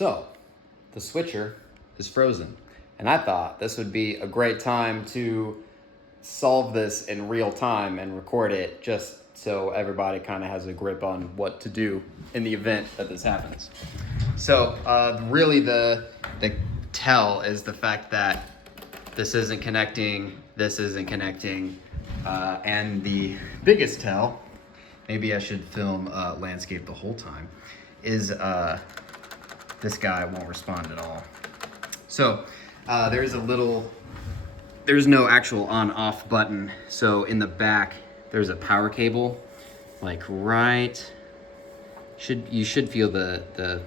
So, the switcher is frozen. And I thought this would be a great time to solve this in real time and record it just so everybody kind of has a grip on what to do in the event that this happens. So, really the tell is the fact that this isn't connecting, and the biggest tell, maybe I should film landscape the whole time, is this guy won't respond at all. So there's no actual on-off button. So in the back, there's a power cable, like right, you should feel the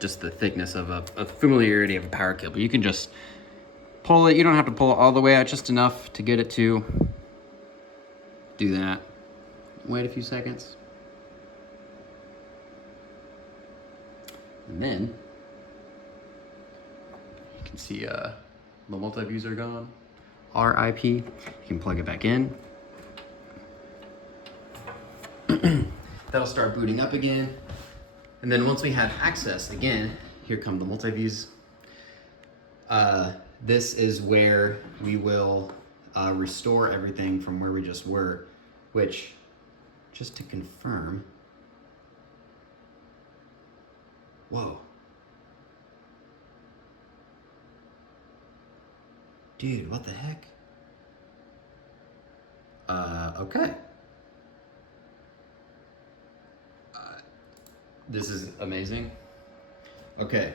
just the thickness of a familiarity of a power cable. You can just pull it. You don't have to pull it all the way out, just enough to get it to do that. Wait a few seconds. And then you can see the multi-views are gone. RIP. You can plug it back in. That'll start booting up again. And then once we have access again, here come the multi-views. This is where we will restore everything from where we just were, which, just to confirm, whoa. Dude, what the heck? Okay. This is amazing. Okay,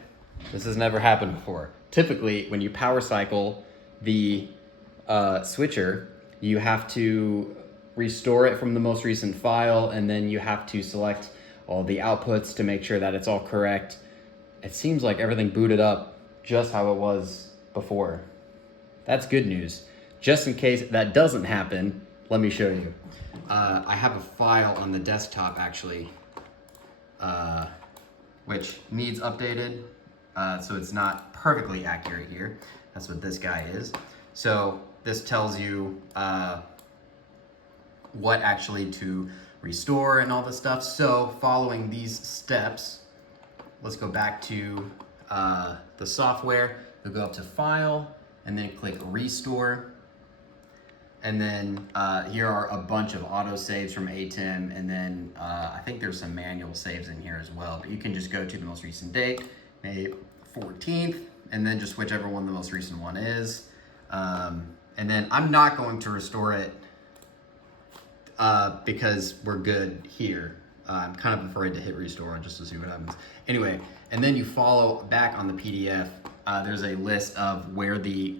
this has never happened before. Typically, when you power cycle the switcher, you have to restore it from the most recent file, and then you have to select all the outputs to make sure that it's all correct. It seems like everything booted up just how it was before. That's good news. Just in case that doesn't happen, let me show you. I have a file on the desktop actually, which needs updated, so it's not perfectly accurate here. That's what this guy is. So this tells you what actually to restore and all this stuff. So following these steps, let's go back to the software. You'll go up to File and then click Restore. And then here are a bunch of auto saves from ATEM, and then I think there's some manual saves in here as well. But you can just go to the most recent date, May 14th, and then just whichever one the most recent one is. And then I'm not going to restore it because we're good here. I'm kind of afraid to hit restore just to see what happens. Anyway, and then you follow back on the PDF. There's a list of where the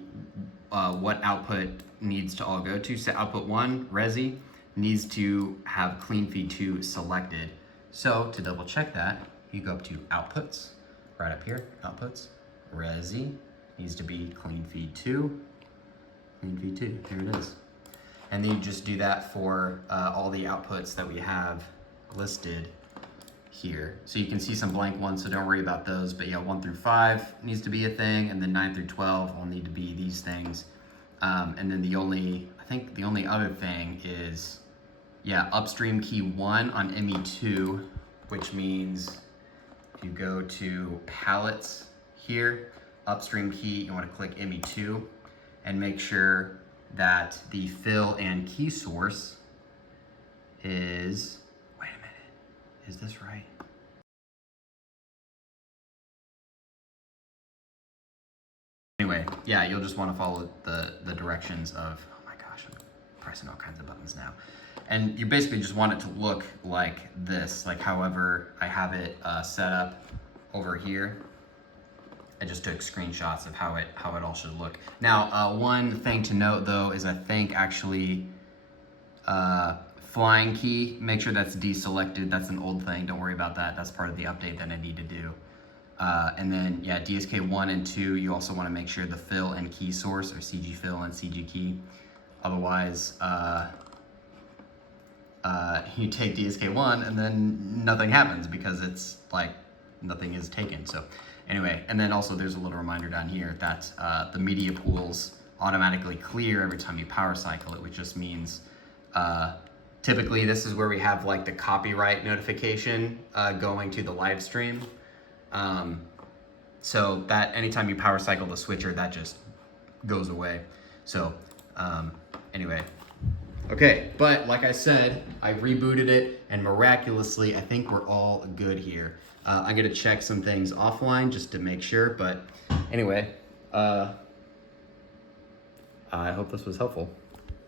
what output needs to all go to. So output 1, Resi, needs to have CleanFeed 2 selected. So to double check that, you go up to Outputs, right up here, Outputs, Resi, needs to be CleanFeed 2, CleanFeed 2, here it is. And then you just do that for all the outputs that we have listed here. So you can see some blank ones, so don't worry about those. But yeah, 1 through 5 needs to be a thing, and then 9 through 12 will need to be these things. And then I think the only other thing is, yeah, upstream key 1 on ME2, which means if you go to palettes here, upstream key, you want to click ME2 and make sure that the fill and key source is, wait a minute, is this right? Anyway, yeah, you'll just want to follow the directions of, oh my gosh, I'm pressing all kinds of buttons now. And you basically just want it to look like this, like however I have it set up over here. I just took screenshots of how it all should look. Now, one thing to note though is I think actually flying key, make sure that's deselected. That's an old thing, don't worry about that. That's part of the update that I need to do. And then, yeah, DSK 1 and 2, you also want to make sure the fill and key source are CG fill and CG key. Otherwise, you take DSK 1 and then nothing happens because it's like nothing is taken. So anyway, and then also there's a little reminder down here that the media pools automatically clear every time you power cycle it, which just means typically this is where we have like the copyright notification going to the live stream. So that anytime you power cycle the switcher, that just goes away. So anyway, okay, but like I said, I rebooted it, and miraculously, I think we're all good here. I'm gonna check some things offline just to make sure, but anyway, I hope this was helpful.